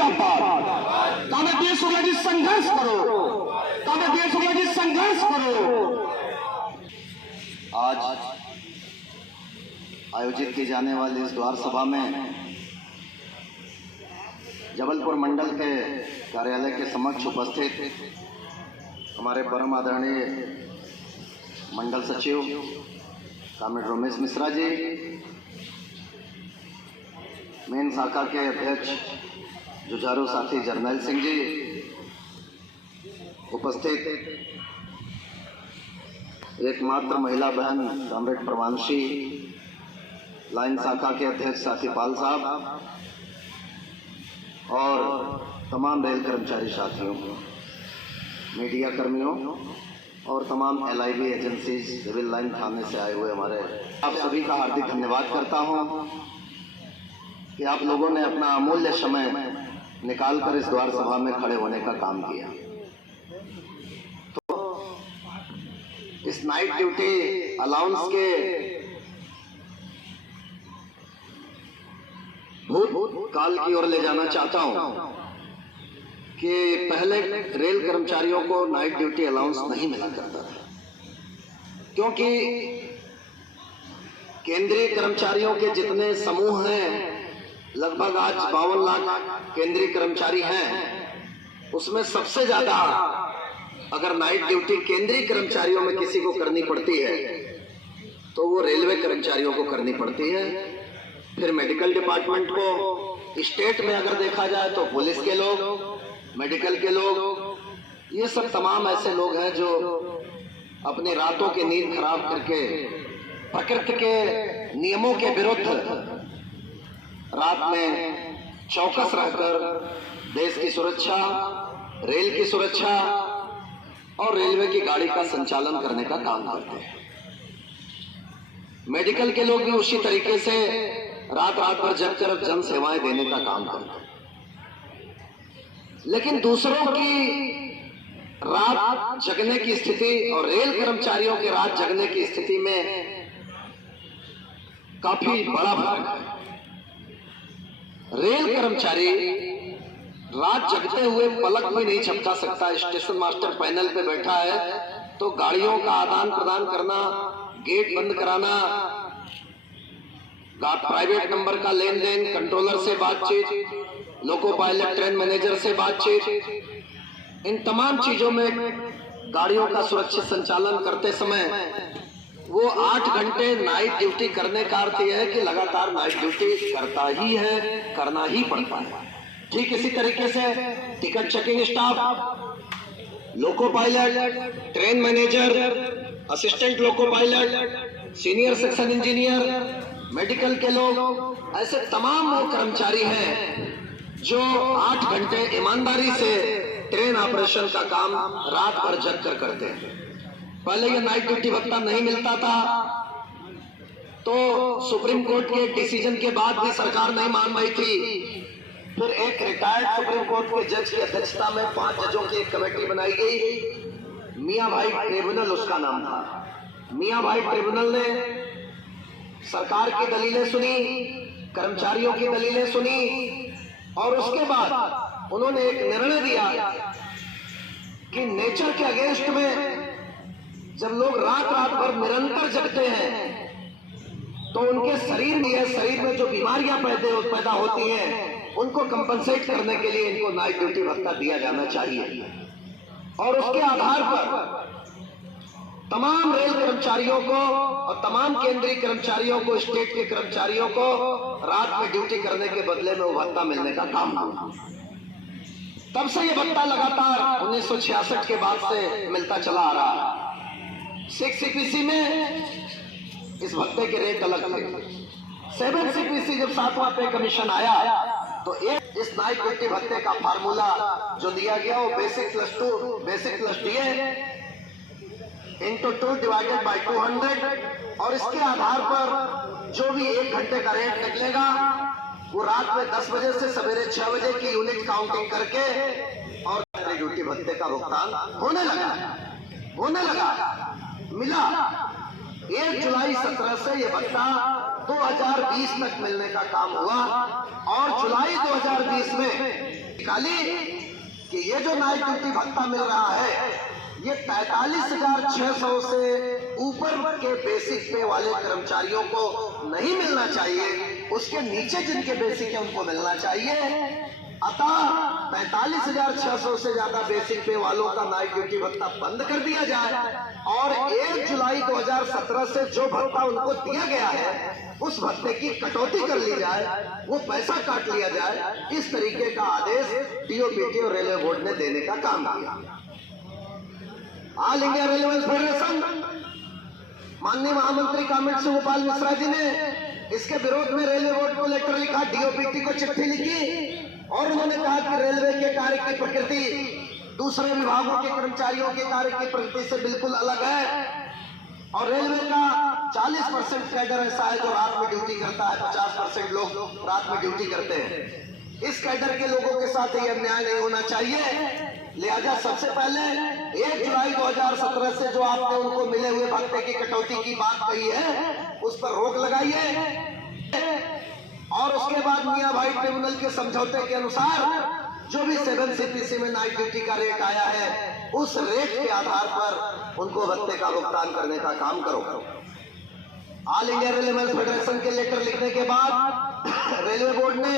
जिंदाबाद। तामे देश होगी संघर्ष करो, तामे देश होगी संघर्ष करो। आज आयोजित की जाने वाली इस द्वार सभा में जबलपुर मंडल के कार्यालय के समक्ष उपस्थित हमारे परम आदरणीय मंडल सचिव कामरेड रमेश मिश्रा जी, मेन शाखा के अध्यक्ष जुझारू साथी जर्नैल सिंह जी, उपस्थित एकमात्र महिला बहन कामरेड प्रवांशी, लाइन शाखा के अध्यक्ष साथी पाल साहब और तमाम रेल कर्मचारी साथियों, मीडिया कर्मियों और तमाम LIV एजेंसी सिविल लाइन थाने से आए हुए हमारे आप सभी का हार्दिक धन्यवाद करता हूं कि आप लोगों ने अपना अमूल्य समय निकालकर इस द्वार सभा में खड़े होने का काम किया। तो इस नाइट ड्यूटी अलाउंस के भूत काल की ओर ले जाना चाहता हूं कि पहले रेल कर्मचारियों को नाइट ड्यूटी अलाउंस नहीं मिला करता था, क्योंकि केंद्रीय कर्मचारियों के जितने समूह हैं, लगभग आज 52 लाख केंद्रीय कर्मचारी हैं, उसमें सबसे ज्यादा अगर नाइट ड्यूटी केंद्रीय कर्मचारियों में किसी को करनी पड़ती है तो वो रेलवे कर्मचारियों को करनी पड़ती है। फिर मेडिकल डिपार्टमेंट को, स्टेट में अगर देखा जाए तो पुलिस के लोग, मेडिकल के लोग, ये सब तमाम ऐसे लोग हैं जो अपनी रातों की नींद खराब करके प्रकृति के नियमों के विरुद्ध रात में चौकस रहकर देश की सुरक्षा, रेल की सुरक्षा और रेलवे की गाड़ी का संचालन करने का काम करते हैं। मेडिकल के लोग भी उसी तरीके से रात रात भर जगकर जन सेवाएं देने का काम करते हैं। लेकिन दूसरों की रात जगने की स्थिति और रेल कर्मचारियों के रात जगने की स्थिति में काफी बड़ा फर्क है। रेल कर्मचारी रात जगते हुए पलक भी नहीं झपका सकता। स्टेशन मास्टर पैनल पे बैठा है तो गाड़ियों का आदान प्रदान करना, गेट बंद कराना, प्राइवेट नंबर का लेन देन, कंट्रोलर से बातचीत, लोको पायलट ट्रेन मैनेजर से बातचीत, इन तमाम चीजों में गाड़ियों का सुरक्षित संचालन करते समय वो 8 घंटे नाइट ड्यूटी करने का अर्थ यह है कि लगातार नाइट ड्यूटी करता ही है, करना ही पड़ता है। ठीक इसी तरीके से ticket checking staff, loco pilot, train manager, assistant loco pilot, senior section engineer, medical के लोग, ऐसे तमाम वो कर्मचारी हैं जो 8 घंटे ईमानदारी से ट्रेन ऑपरेशन का काम रात भर जग कर करते हैं। पहले ये नाइट ड्यूटी भत्ता नहीं मिलता था, तो सुप्रीम कोर्ट के डिसीजन के बाद भी सरकार नहीं मान रही थी। फिर एक रिटायर्ड सुप्रीम कोर्ट के जज की अध्यक्षता में 5 जजों की एक कमेटी बनाई गई। मियां भाई ट्रिब्यूनल उसका नाम था। मियां भाई ट्रिब्यूनल ने सरकार की दलीलें सुनी, कर्मचारियों की दलीलें सुनी और उसके बाद उन्होंने एक निर्णय दिया कि नेचर के अगेंस्ट में जब लोग रात रात भर निरंतर जगते हैं तो उनके शरीर में जो बीमारियां पैदा होती हैं उनको कंपनसेट करने के लिए इनको नाइट ड्यूटी भत्ता दिया जाना चाहिए। और उसके आधार पर तमाम रेल कर्मचारियों को और तमाम केंद्रीय कर्मचारियों को, स्टेट के कर्मचारियों को रात में ड्यूटी करने के बदले में वो भत्ता मिलने का काम हुआ। तब से ये भत्ता लगातार 1966 के बाद से मिलता चला आ रहा है। 6 CPC में इस भत्ते के रेट अलग थे। 7 CPC जब 7वां पे कमीशन आया तो एक इस नाइट ड्यूटी भत्ते का फार्मूला जो दिया गया वो basic plus DA into 2 divided by 200 और इसके आधार पर जो भी 1 घंटे का रेट निकलेगा वो रात में 10 बजे से सवेरे 6 बजे की यूनिट काउंटिंग करके और ड्यूटी भत्ते का भुगतान होने लगा। मिला 1 जुलाई 17 से ये भत्ता 2020 तक मिलने का काम हुआ और जुलाई 2020 में निकाली कि ये जो नाइट ड्यूटी भत्ता मिल रहा है ये 43,600 से ऊपर के बेसिक पे वाले कर्मचारियों को नहीं मिलना चाहिए, उसके नीचे जिनके बेसिक है उनको मिलना चाहिए। अतः 45,600 से ज्यादा बेसिक पे वालों का नाइट ड्यूटी भत्ता बंद कर दिया जाए और 1 जुलाई 2017 से जो भत्ता उनको दिया गया है उस भत्ते की कटौती कर ली जाए, वो पैसा काट लिया जाए। इस तरीके का आदेश डीओपीटी और रेलवे बोर्ड ने देने का काम किया। ऑल इंडिया रेलवे फेडरेशन माननीय महामंत्री कामेट सिंह गोपाल मिश्रा जी ने इसके विरोध में रेलवे बोर्ड को लेटर लिखा, डीओपीटी को चिट्ठी लिखी और उन्होंने कहा कि रेलवे के कार्य की प्रकृति दूसरे विभागों के कर्मचारियों के कार्य की प्रकृति से बिल्कुल अलग है और रेलवे का 40% कैडर ऐसा है जो रात में ड्यूटी करता है, 50% लोग रात में ड्यूटी करते हैं। इस कैडर के लोगों के साथ ये अन्याय नहीं होना चाहिए। लिहाजा सबसे पहले 1 जुलाई 2017 से जो आपने उनको मिले हुए भत्ते की कटौती की बात कही है उस पर रोक लगाइए और उसके बाद मियां भाई ट्रिब्यूनल के समझौते के अनुसार जो भी 7 CPC में नाइट ड्यूटी का रेट आया है उस रेट के आधार पर उनको भत्ते का भुगतान करने का काम करो। ऑल इंडिया रेलवे फेडरेशन के लेटर लिखने के बाद रेलवे बोर्ड ने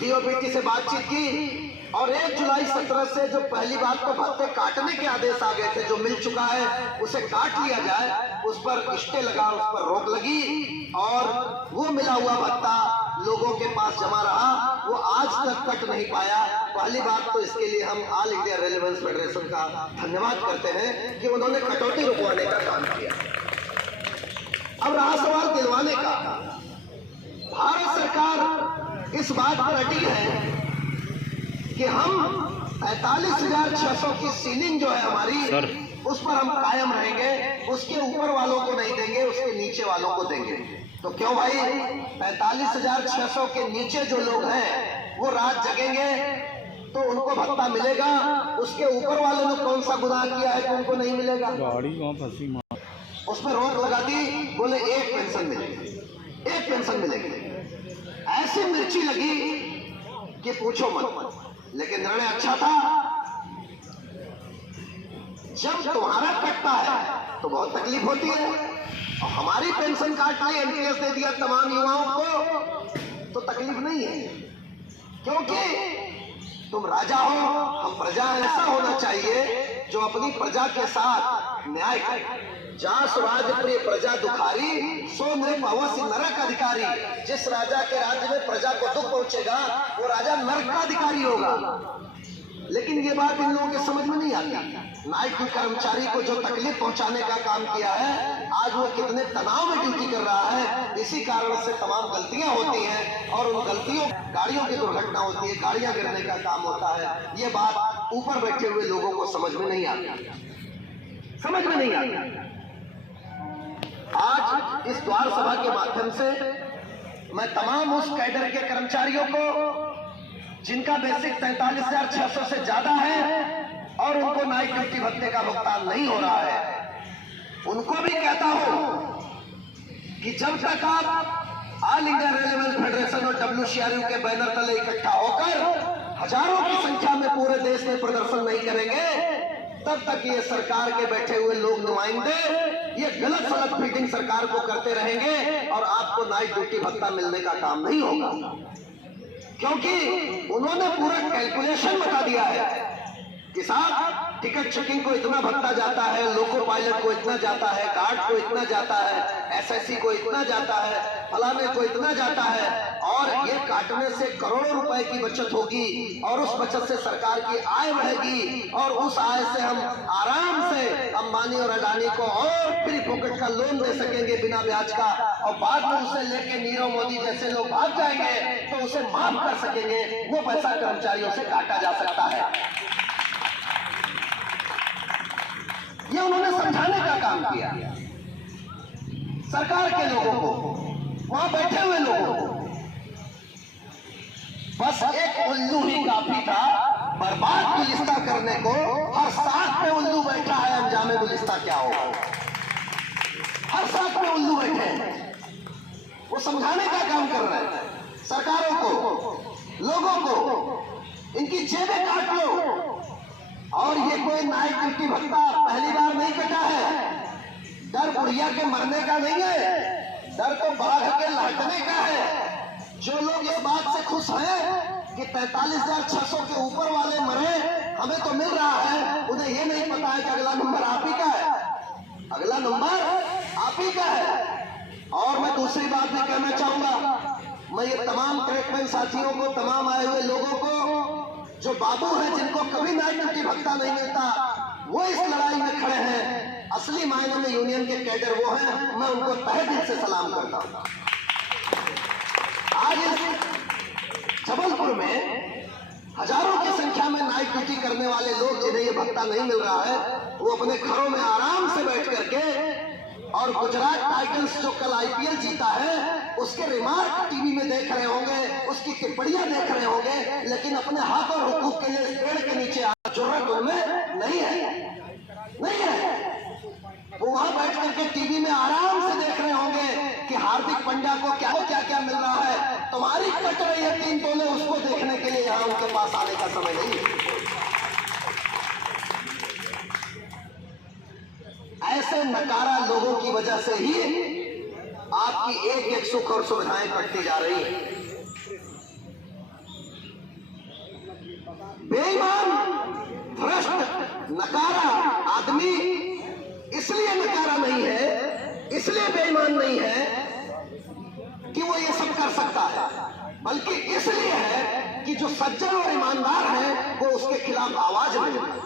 डीओपीटी से बातचीत की और 1 जुलाई 17 से जो पहली बात तो भत्ते काटने के आदेश आ गए थे, जो मिल चुका है उसे काट लिया जाए, उस पर स्टे लगा, उस पर रोक लगी और वो मिला हुआ भत्ता लोगों के पास जमा रहा, वो आज तक कट नहीं पाया। पहली बात तो इसके लिए हम ऑल इंडिया रेलवे फेडरेशन का धन्यवाद करते हैं कि उन्होंने कटौती रुकवाने का काम किया। अब रहा सवाल दिलवाने का। भारत सरकार इस बात पर अड़ी है कि हम 45,600 की सीलिंग जो है हमारी उस पर हम कायम रहेंगे, उसके ऊपर वालों को नहीं देंगे, उसके नीचे वालों को देंगे। तो क्यों भाई 45,600 के नीचे जो लोग हैं वो रात जगेंगे तो उनको भत्ता मिलेगा, उसके ऊपर वालों ने कौन सा गुनाह किया है कि उनको नहीं मिलेगा? उस पर रोक लगा दी, बोले एक पेंशन मिलेगी, एक पेंशन मिलेगी। ऐसी मिर्ची लगी कि पूछो मत। लेकिन निर्णय अच्छा था। जब तुम्हारा कटता है तो बहुत तकलीफ होती है और हमारी पेंशन काट ली, एनपीएस दे दिया तमाम युवाओं को तो तकलीफ नहीं है, क्योंकि तुम राजा हो, हम प्रजा। ऐसा होना चाहिए जो अपनी प्रजा के साथ न्याय करे। जहाँ स्वराज प्रिय प्रजा दुखारी, सो नृप अवश्य नरक अधिकारी। जिस राजा के राज्य में प्रजा को दुख पहुंचेगा वो राजा नरक का अधिकारी होगा। लेकिन ये बात इन लोगों के समझ में नहीं आती। नाइट के कर्मचारी को जो तकलीफ पहुंचाने का काम किया है, आज वो कितने तनाव में ड्यूटी कर रहा है, इसी कारण से तमाम गलतियां होती हैं और उन गलतियों, गाड़ियों की दुर्घटना होती है, गाड़ियां गिरने का काम होता है। ये बात ऊपर बैठे हुए लोगों को समझ में नहीं आती, समझ में नहीं आती। आज इस द्वार सभा के माध्यम से मैं तमाम उस कैडर के कर्मचारियों को जिनका बेसिक 43,600 से ज्यादा है और उनको नाइट ड्यूटी भत्ते का भुगतान नहीं हो रहा है, उनको भी कहता हूं कि जब तक आप ऑल इंडिया रेलवे फेडरेशन और WCRU के बैनर तले इकट्ठा होकर हजारों की संख्या में पूरे देश में प्रदर्शन नहीं करेंगे, तब तक ये सरकार के बैठे हुए लोग नुमाइंदे ये गलत सलत फीडिंग सरकार को करते रहेंगे और आपको नाइट ड्यूटी भत्ता मिलने का काम नहीं होगा। क्योंकि उन्होंने पूरा कैलकुलेशन बता दिया है कि साहब टिकट चेकिंग को इतना भत्ता जाता है, लोको पायलट को इतना जाता है, गार्ड को इतना जाता है, SSC को इतना जाता है, फलाने को इतना जाता है और ये काटने से करोड़ों रुपए की बचत होगी और उस बचत से सरकार की आय बढ़ेगी और उस आय से हम आराम से अंबानी और अडानी को और फ्री पॉकेट का लोन दे सकेंगे बिना ब्याज का और बाद में उसे लेके नीरव मोदी जैसे लोग भाग जाएंगे तो उसे माफ कर सकेंगे। वो पैसा कर्मचारियों से काटा जा सकता है। ये उन्होंने समझाने का काम किया सरकार के लोगों को, वहां बैठे हुए लोगों को। बस एक उल्लू ही काफी था बर्बाद गुलिस्ता करने को। हर साथ में उल्लू बैठा है, अंजामे गुलिस्ता क्या होगा। हर साथ में उल्लू बैठे हैं, वो समझाने का काम कर रहे हैं सरकारों को लोगों को, इनकी जेबें काट लो। और ये कोई नाइट ड्यूटी भत्ता पहली बार नहीं कटा है। डर बुढ़िया के मरने का नहीं है, डर तो बाघ के लौटने का है। जो लोग इस बात से खुश हैं कि 43,600 के ऊपर वाले मरे, हमें तो मिल रहा है, उन्हें ये नहीं पता है कि अगला नंबर आप ही का है, अगला नंबर आप ही का है। और मैं दूसरी बात भी कहना चाहूंगा, मैं ये तमाम ट्रैकमैन साथियों को, तमाम आए हुए लोगों को, जो बाबू हैं जिनको कभी नाइट ड्यूटी भत्ता नहीं मिलता, वो इस लड़ाई में खड़े हैं, असली मायने में यूनियन के कैडर वो हैं, मैं उनको तहे दिल से सलाम करता हूं। आज इस जबलपुर में हजारों की संख्या में नाइट ड्यूटी करने वाले लोग, जिन्हें ये भत्ता नहीं मिल रहा है, वो अपने घरों में आराम से बैठ करके और गुजरात टाइटंस जो कल आईपीएल जीता है उसके रिमार्क टीवी में देख रहे होंगे, उसकी टिप्पणियां देख रहे होंगे, लेकिन अपने हक और हुकूक के लिए इस पेड़ के नीचे जरूरत उनमें नहीं है, नहीं है। वो वहां बैठ करके टीवी में आराम से देख रहे होंगे कि हार्दिक पांड्या को क्या मिल रहा है। तुम्हारी कट रही है 3 तोले, उसको देखने के लिए यहां उनके पास आने का समय नहीं है। ऐसे नकारा लोगों की वजह से ही आपकी एक सुख और सुविधाएं कटती जा रही है। बेईमान, भ्रष्ट, नकारा आदमी इसलिए नकारा नहीं है, इसलिए बेईमान नहीं है कि वो ये सब कर सकता है, बल्कि इसलिए है कि जो सज्जन और ईमानदार है वो उसके खिलाफ आवाज नहीं उठाता,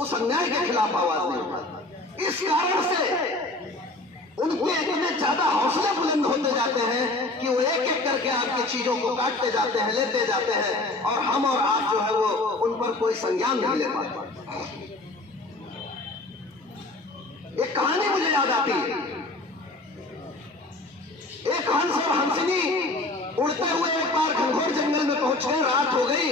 उस अन्याय के खिलाफ आवाज नहीं उठाता। इस कारण से उनके इतने ज्यादा हौसले बुलंद होते जाते हैं कि वो एक एक करके आपकी चीजों को काटते जाते हैं, लेते जाते हैं, और हम और आप जो है वो उन पर कोई संज्ञान नहीं ले पाते। एक कहानी मुझे याद आती है। एक हंस और हंसनी उड़ते हुए एक बार घनघोर जंगल में पहुंचे, रात हो गई,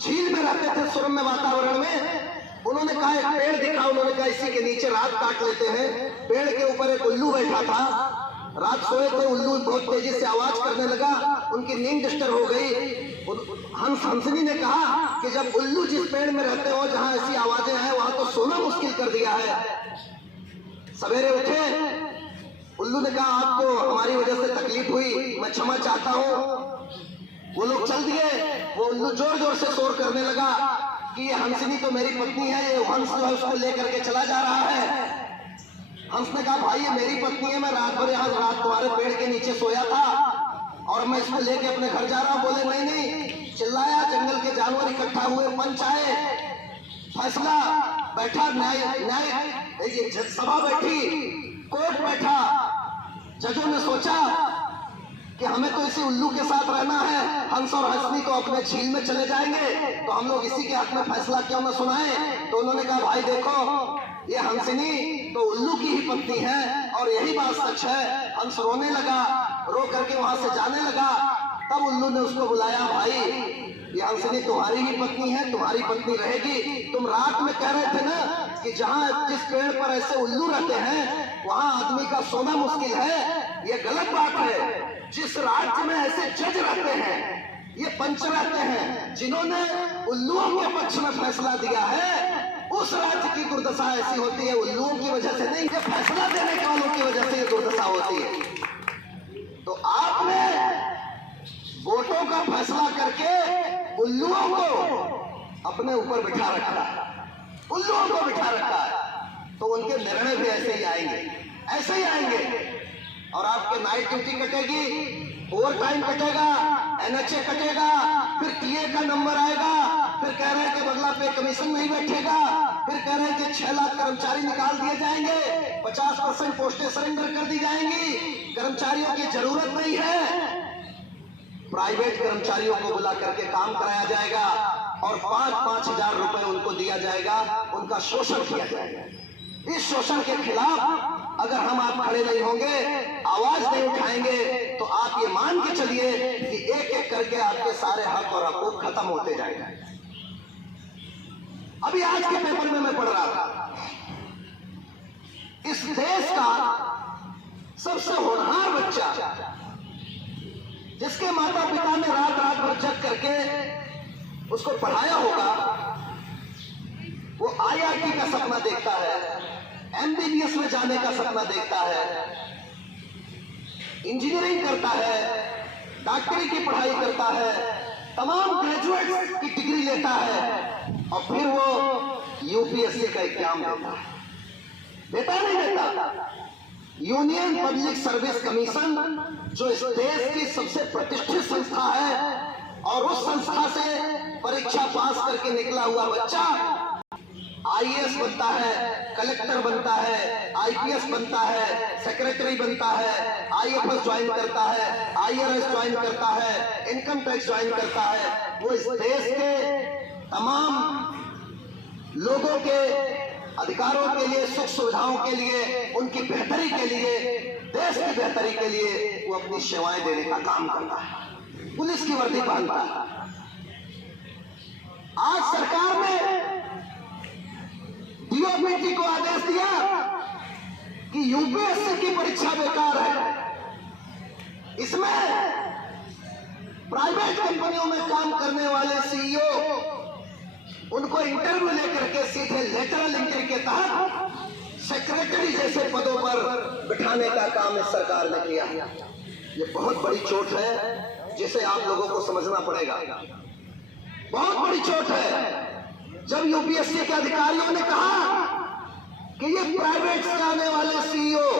झील में रहते थे, सुरम्य वातावरण में। उन्होंने कहा एक पेड़ दिखा, उन्होंने कहा इसी के नीचे रात काट लेते हैं। पेड़ के ऊपर एक उल्लू बैठा था, रात सोए थे, उल्लू बहुत तेजी से आवाज करने लगा, उनकी नींद डिस्टर्ब हो गई। हंसनी ने कहा कि जब उल्लू जिस पेड़ में रहते हो जहां ऐसी आवाजें हैं, वहां तो सोना मुश्किल कर दिया है। सवेरे उठे, उल्लू ने कहा आपको हमारी वजह से तकलीफ हुई, मैं क्षमा चाहता हूं। वो लोग चल दिए। वो उल्लू जोर जोर से शोर करने लगा कि ये हंसनी तो मेरी पत्नी है, ये हंस जो है उसको लेकर के चला जा रहा है। हंस ने कहा भाई ये मेरी पत्नी है, मैं रात भर यहाँ रात तुम्हारे पेड़ के नीचे सोया था और मैं इसको लेके अपने घर जा रहा हूँ। बोले नहीं नहीं, चिल्लाया, जंगल के जानवर इकट्ठा हुए, पंच आए, फैसला बैठा, न्याय सभा बैठी, कोर्ट बैठा। जजों ने सोचा कि हमें तो इसी उल्लू के साथ रहना है, हंस और हंसनी तो अपने झील में चले जाएंगे, तो हम लोग इसी के हक में फैसला क्यों न सुनाएं। तो उन्होंने कहा भाई देखो, ये हंसनी तो उल्लू की ही पत्नी है और यही बात सच है। हंस रोने लगा, रो करके वहां से जाने लगा। तब उल्लू ने उसको बुलाया, भाई ये हंसनी तुम्हारी ही पत्नी है, तुम्हारी पत्नी रहेगी। तुम रात में कह रहे थे ना कि जहां जिस पेड़ पर ऐसे उल्लू रहते हैं वहां आदमी का सोना मुश्किल है, ये गलत बात है। जिस राज्य में ऐसे जज रहते हैं, ये पंच रहते हैं, जिन्होंने उल्लुओं के पक्ष में फैसला दिया है, उस राज्य की दुर्दशा ऐसी होती है, उल्लुओं की वजह से नहीं, ये फैसला देने वालों की वजह से ये दुर्दशा होती है। तो आपने वोटों का फैसला करके उल्लुओं को अपने ऊपर बिठा रखा है, उल्लुओं को बिठा रखा है, तो उनके निर्णय भी ऐसे ही आएंगे, ऐसे ही आएंगे। और आपके नाइट ड्यूटी कटेगी, ओवर टाइम कटेगा, एनएचए कटेगा, फिर टीए का नंबर आएगा, फिर कह रहे हैं कि बगला पे कमीशन नहीं बैठेगा, फिर कह रहे हैं कि 6 लाख कर्मचारी निकाल दिए जाएंगे, 50% पोस्टें सरेंडर कर दी जाएंगी, कर्मचारियों की जरूरत नहीं है, प्राइवेट कर्मचारियों को बुला करके काम कराया जाएगा और 5-5 हजार रुपए उनको दिया जाएगा, उनका शोषण किया जाएगा। इस शोषण के खिलाफ अगर हम आप खड़े नहीं होंगे, आवाज नहीं उठाएंगे, तो आप ये मान के चलिए कि एक एक करके आपके सारे हक और हकूक खत्म होते जाएंगे। अभी आज के पेपर में मैं पढ़ रहा था, इस देश का सबसे होनहार बच्चा जिसके माता पिता ने रात रात भर जग करके उसको पढ़ाया होगा, वो IIT का सपना देखता है, MBBS में जाने का सपना देखता है, इंजीनियरिंग करता है, डॉक्टरी की पढ़ाई करता है, तमाम ग्रेजुएट की डिग्री लेता है और फिर वो UPSC का एग्जाम देता नहीं देता। यूनियन पब्लिक सर्विस कमीशन जो इस देश की सबसे प्रतिष्ठित संस्था है और उस संस्था से परीक्षा पास करके निकला हुआ बच्चा IAS बनता है, कलेक्टर बनता है, IPS बनता है, सेक्रेटरी बनता है, IFS ज्वाइन करता है, IRS ज्वाइन करता है, इनकम टैक्स ज्वाइन करता है। वो इस देश के तमाम लोगों के अधिकारों के लिए, सुख सुविधाओं के लिए, उनकी बेहतरी के लिए, देश की बेहतरी के लिए वो अपनी सेवाएं देने का काम करता है, पुलिस की वर्दी पहनता है। आज सरकार ने DOPT को आदेश दिया कि UPSC की परीक्षा बेकार है, इसमें प्राइवेट कंपनियों में काम करने वाले CEO उनको इंटरव्यू लेकर के सीधे लेटरल एंट्री के तहत सेक्रेटरी जैसे पदों पर बिठाने का काम इस सरकार ने किया। ये बहुत बड़ी चोट है जिसे आप लोगों को समझना पड़ेगा, बहुत बड़ी चोट है। जब UPSC के अधिकारियों ने कहा कि ये प्राइवेट से आने वाले CEO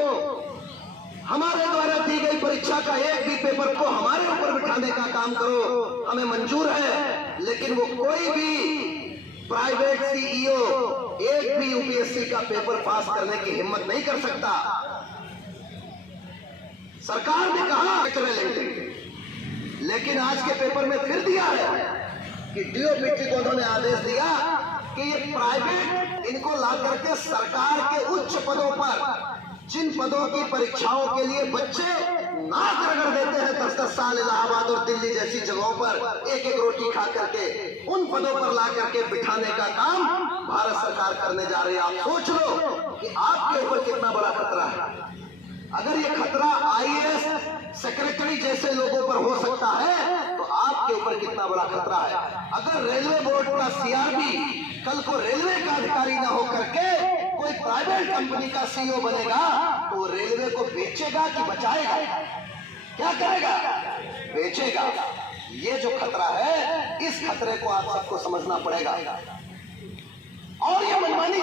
हमारे द्वारा दी गई परीक्षा का एक भी पेपर को हमारे ऊपर बिठाने का काम करो, हमें मंजूर है, लेकिन वो कोई भी प्राइवेट CEO एक भी UPSC का पेपर पास करने की हिम्मत नहीं कर सकता। सरकार ने कहा लेकिन आज के पेपर में फिर दिया है कि DOPT को उन्होंने आदेश दिया कि ये प्राइवेट इनको ला करके सरकार के उच्च पदों पर, जिन पदों की परीक्षाओं के लिए बच्चे नाक रगड़ देते हैं 10-10 साल इलाहाबाद और दिल्ली जैसी जगहों पर एक एक रोटी खा करके, उन पदों पर ला करके बिठाने का काम भारत सरकार करने जा रही है। आप सोच लो कि आपके ऊपर कितना बड़ा खतरा है। अगर ये खतरा IAS सेक्रेटरी जैसे लोगों पर हो सकता है तो आपके ऊपर कितना बड़ा खतरा है। अगर रेलवे बोर्ड का CRB कल को रेलवे का अधिकारी ना हो करके कोई प्राइवेट कंपनी का CEO बनेगा तो वो रेलवे को बेचेगा कि बचाएगा? क्या करेगा? बेचेगा। ये जो खतरा है, इस खतरे को आप सबको समझना पड़ेगा। और ये मनमानी